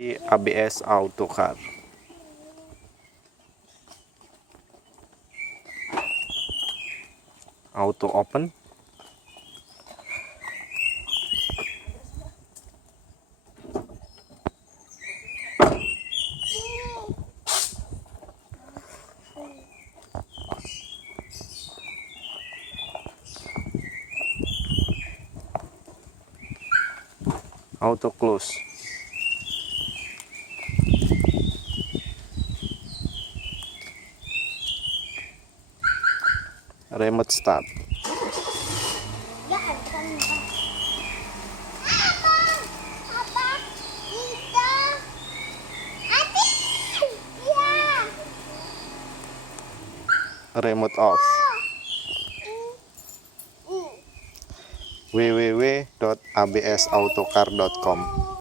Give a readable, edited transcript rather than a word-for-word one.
ABS Auto Car. Auto open. Auto close. Remote start. Remote off. www.absautocar.com